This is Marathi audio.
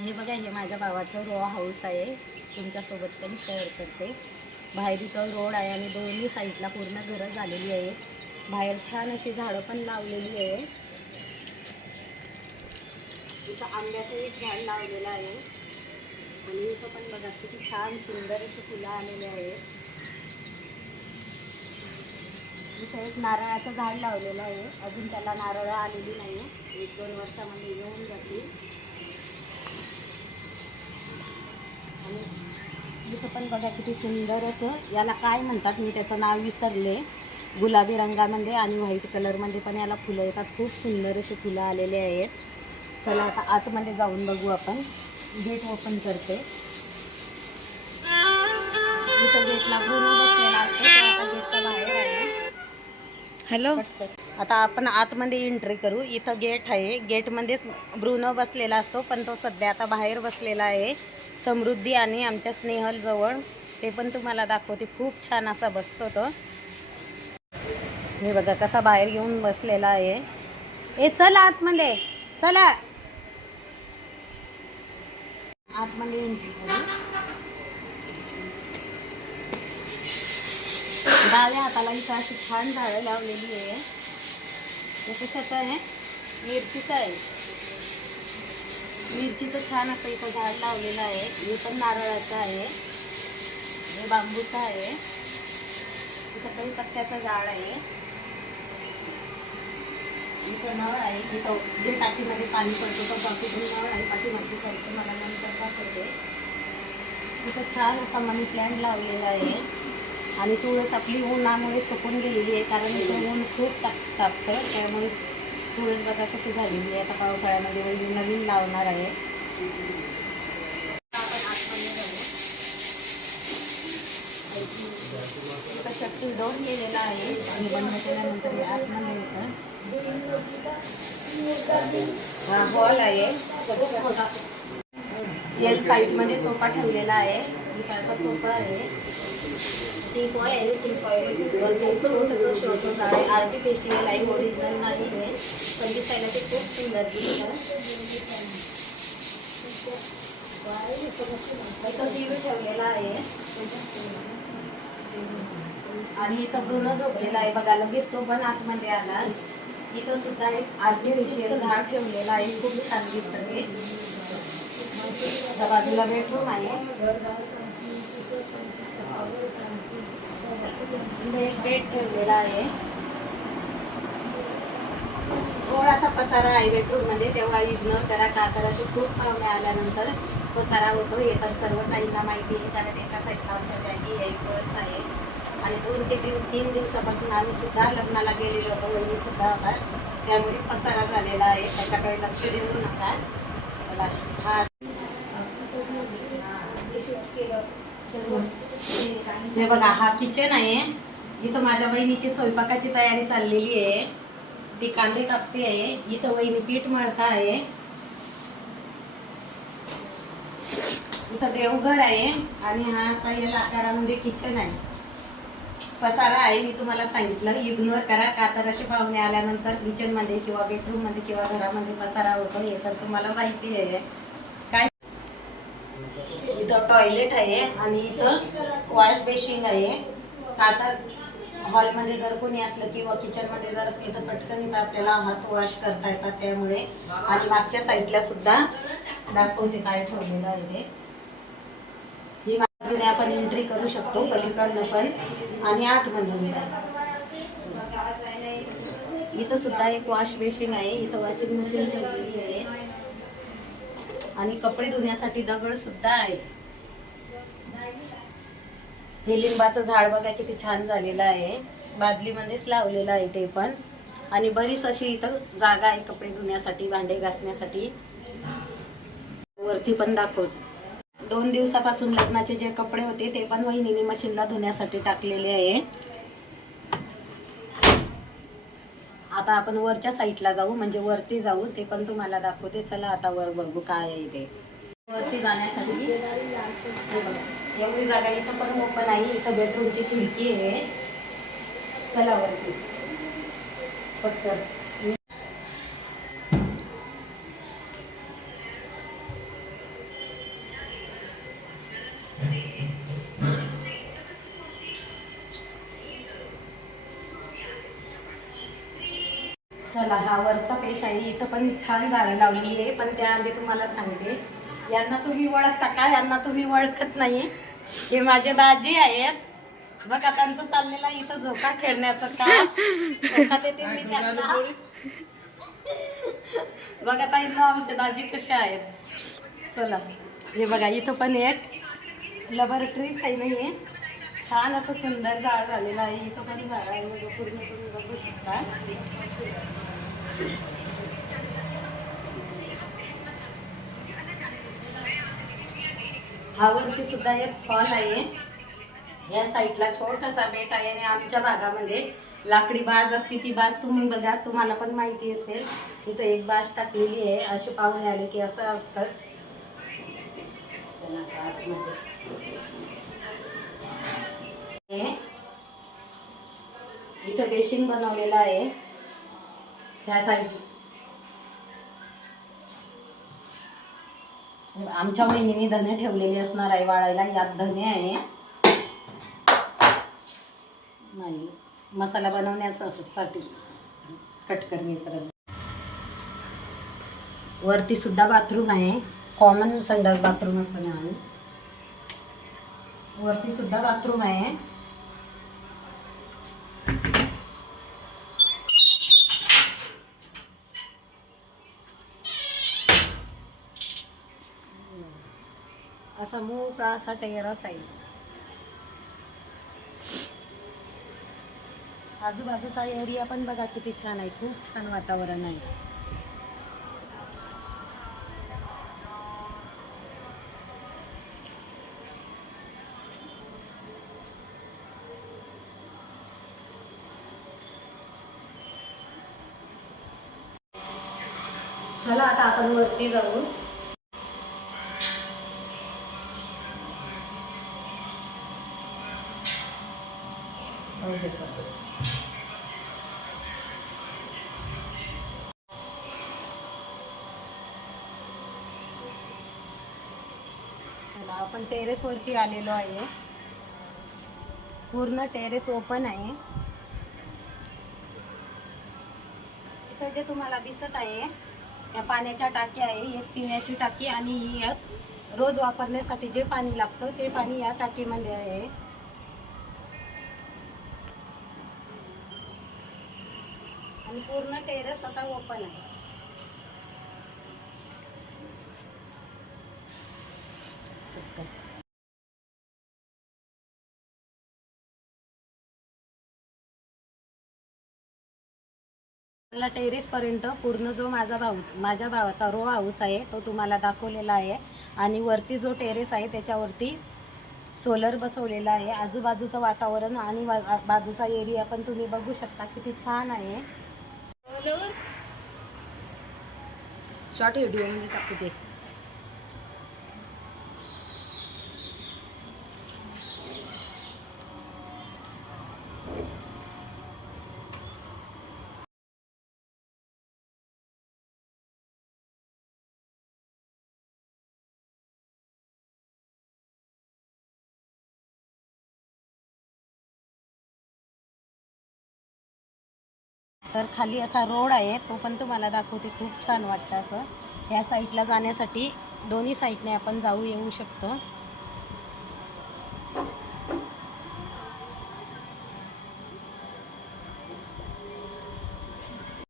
हे बघा, हे माझ्या भावाचं रो हाऊस आहे. तुमच्यासोबत पण शेअर करते. बाहेर इथं रोड आहे आणि दोन्ही साईडला पूर्ण घरं झालेली आहेत. बाहेर छान अशी झाडं पण लावलेली आहे. इथं आंब्याचं एक झाड लावलेलं आहे आणि इथं पण बघा किती छान सुंदर अशी फुलं आलेली आहेत. इथं एक नारळाचं झाड लावलेलं आहे. अजून त्याला नारळं आलेली नाही. 1-2 वर्षामध्ये येऊन जातील. आणि इथं पण बघा किती सुंदर असं, याला काय म्हणतात मी त्याचं नाव विसरले. गुलाबी रंगामध्ये आणि व्हाईट कलरमध्ये पण याला फुलं येतात. खूप सुंदर अशी फुलं आलेले आहेत. चला आता आतमध्ये जाऊन बघू आपण. गेट ओपन करते. इथं गेट लागून बसलेला असतो, आता गेटच्या बाहेर आहे. हॅलो. आता आपण आतमध्ये एंट्री करू. इथं गेट आहे. गेटमध्येच ब्रुनो बसलेला असतो, पण तो सध्या आता बाहेर बसलेला आहे. समृद्धी आणि आमच्या स्नेहल जवळ, ते पण तुम्हाला दाखवते. खूप छान असा बसतो तो. हे बघा कसा बाहेर येऊन बसलेला आहे. ए चला आतमध्ये, चला आतमध्ये एंट्री करू. डाव्या हाताला इथं अशी छान झाडं लावलेली आहे. हे कशाचं आहे? मिरचीचं आहे. मिरचीचं छान असं इथं झाड लावलेलं आहे. हे पण नारळाचं आहे. हे बांबूचं आहे. इथं काही पत्त्याचं झाड आहे. इथं नळ आहे. इथं जे टाकीमध्ये पाणी पडतो तो बाकीतून नळ आहे. पाठीमागची साईड मला नंतर दाखवते. इथं छान असा मनी प्लॅन्ट लावलेला आहे. आणि तुळस आपली उन्हामुळे सुकून गेलेली आहे, कारण इथं ऊन खूप तापतं. त्यामुळे तुळस बघा कशी झालेली आहे. आता पावसाळ्यामध्ये वैली नवीन लावणार आहे. इथं शक्ती डोर केलेला आहे आणि बंद केल्यानंतर आतमध्ये येतं. हा हॉल आहे. एल साईडमध्ये सोफा ठेवलेला आहे. इकडचा सोफा आहे. टीपॉय आहे. टीपॉय छोटंसं शोचं आहे. आर्टिफिशियल आहे, ओरिजिनल नाही आहे. पण दिसायला ते खूप सुंदर दिसतं. इथं टी व्ही ठेवलेला आहे आणि इथं ब्रुनो झोपलेला आहे. बघा लगेच तो पण आतमध्ये आला. इथं सुद्धा एक आर्टिफिशियल झाड ठेवलेला आहे. खूप छान दिसतं ते. बाजूला बेडरूम आहे. इथे एक बेड ठेवलेला आहे. थोडासा पसारा आहे बेडरूममध्ये, तेवढा इग्नोर करा. का तर असे खूप पाहुणे आल्यानंतर पसारा होतो. हे तर सर्व काहींना माहिती आहे, कारण एका साईडला आमच्या बॅगी आहे, पर्स आहे. आणि 2 ते 3 दिवसापासून आम्ही सुद्धा लग्नाला गेलेलो होतो. वहिनी सुद्धा होता, त्यामुळे पसारा झालेला आहे. त्याच्याकडे लक्ष देऊ नका. हा हे बघा, हा किचन आहे. इथं माझ्या बहिणीची स्वयंपाकाची तयारी चाललेली आहे. ती कांदे कापते आहे. इथं वहिनी पीठ मळता आहे. इथं देवघर आहे आणि हा असा एल आकारामध्ये किचन आहे. पसारा आहे, मी तुम्हाला सांगितलं इग्नोर करा. का तर असे पाहुणे आल्यानंतर किचनमध्ये किंवा बेडरूममध्ये किंवा घरामध्ये पसारा होतो, हे तर तुम्हाला माहिती आहे. काय इथं टॉयलेट आहे आणि इथं वॉश बेसिन आहे. का तर हॉलमध्ये जर कोणी असलं किंवा किचनमध्ये जर असले तर पटकन इथं आपल्याला हात वॉश करता येतात, त्यामुळे. आणि मागच्या साईडला सुद्धा दाखवते काय ठेवलेलं आहे ते. ही बाजूने आपण एंट्री करू शकतो, पलीकडनं पण आणि आतमधून. इथं सुद्धा एक वॉश बेसिन आहे. इथं वॉशिंग मशीन ठेवलेली आहे आणि कपडे धुण्यासाठी दगड सुद्धा आहे. हे लिंबाचं झाड बघा किती छान झालेलं आहे. बादलीमध्येच लावलेलं आहे ते पण. आणि बरीच अशी इथं जागा आहे कपडे धुण्यासाठी, भांडे घासण्यासाठी. वरती पण दाखवत. 2 दिवसापासून लग्नाचे जे कपडे होते ते पण वहिनीने मशीनला धुण्यासाठी टाकलेले आहे. आता आपण वरच्या साईडला जाऊ, म्हणजे वरती जाऊ, ते पण तुम्हाला दाखवते. चला आता वर बघू काय आहे ते. वरती जाण्यासाठी एवढी जागा इथं पण ओपन आहे. इथं बेडरूमची खिडकी आहे. चला वरती पटकन. चला, हा वरचा पेश आहे. इथं पण छान झाडं लावलेली आहे, पण त्याआधी तुम्हाला सांगते, यांना तुम्ही ओळखता का? यांना तुम्ही ओळखत नाही. हे माझे दाजी आहेत बघा. त्यांचं चाललेलं इथं झोका खेळण्याचं का झोका देते मी त्यांना. बघा ताईंना आमचे दाजी कसे आहेत. चला, हे बघा इथं पण एक लॅबोरेटरीच आहे. नाही छान असं सुंदर झाड झालेलं आहे. इथं पण झाड आहे, म्हणजे पूर्ण तुम्ही बघू शकता. हा वरती सुद्धा एक फॉल आहे. या साईडला छोटासा बेट आहे आणि आमच्या भागामध्ये लाकडी बाज असते. ती बाज तुम्ही बघा, तुम्हाला पण माहिती असेल. इथं एक बाज टाकलेली आहे. असे पाहुणे आले की असं असतं. चला आतमध्ये. इथं बेसिन बनवलेलं आहे. ह्या साईड आमच्या वहिनीने धने ठेवलेली असणार आहे वाळायला. यात धने आहे. नाही, मसाला बनवण्यासाठी कटकरणी करत. वरती सुद्धा बाथरूम आहे. कॉमन संडास बाथरूम असं नाही. वरती सुद्धा बाथरूम आहे. असा मोकळा असा टेरेस आहे. आजूबाजूचा एरिया पण बघा किती छान आहे. खूप छान वातावरण आहे. चला आता आपण वरती जाऊ. आपण टेरेस वरती आलेलो आहे. पूर्ण टेरेस ओपन आहे. इथं जे तुम्हाला दिसत आहे त्या पाण्याच्या टाक्या आहे. एक पिण्याची टाकी आणि ही एक रोज वापरण्यासाठी जे पाणी लागतं ते पाणी या टाकीमध्ये आहे. आणि पूर्ण टेरेस असा ओपन आहे. टेरेस पर्यंत पूर्ण जो माझ्या भावाचा रो हाऊस आहे तो तुम्हाला दाखवलेला आहे. आणि वरती जो टेरेस आहे त्याच्यावरती सोलर बसवलेला आहे. आजूबाजूचं वातावरण आणि बाजूचा एरिया पण तुम्ही बघू शकता किती छान आहे. शॉर्ट व्हिडिओ म्हणजे टाकू ते. तर खाली असा रोड आहे तो पण तुम्हाला दाखवते. खूप छान वाटतं असं. ह्या साईडला जाण्यासाठी दोन्ही साईडने आपण जाऊ येऊ शकतो.